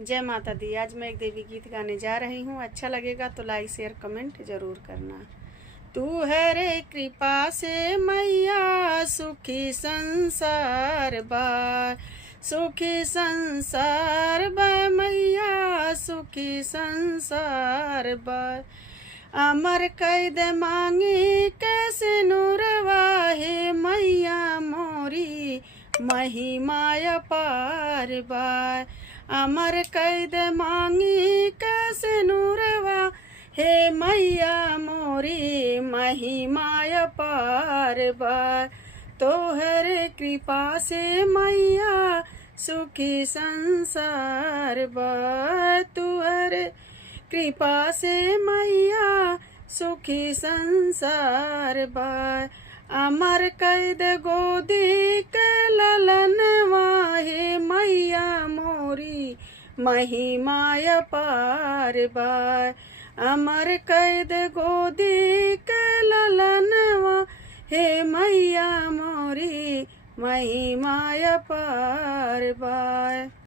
जय माता दी। आज मैं एक देवी गीत गाने जा रही हूँ। अच्छा लगेगा तो लाइक शेयर कमेंट जरूर करना। तू है रे कृपा से मैया सुखी संसार बा, सुखी संसार बा मैया सुखी संसार बा। अमर कैद मांगी कैसे नूरवा हे मैया मोरी महिमा पार बा। अमर कैद मांगी कैसे नूरवा हे मैया मोरी महिमा पार बा। तोहर कृपा से मैया सुखी संसार बा, तुहर कृपा से मैया सुखी संसार बा। अमर कैद गोदी के ललन वाहे मैया मोरी महिमा पार बा। अमर कैद गोदी के ललन हे मैया मोरी महिमा पार बा।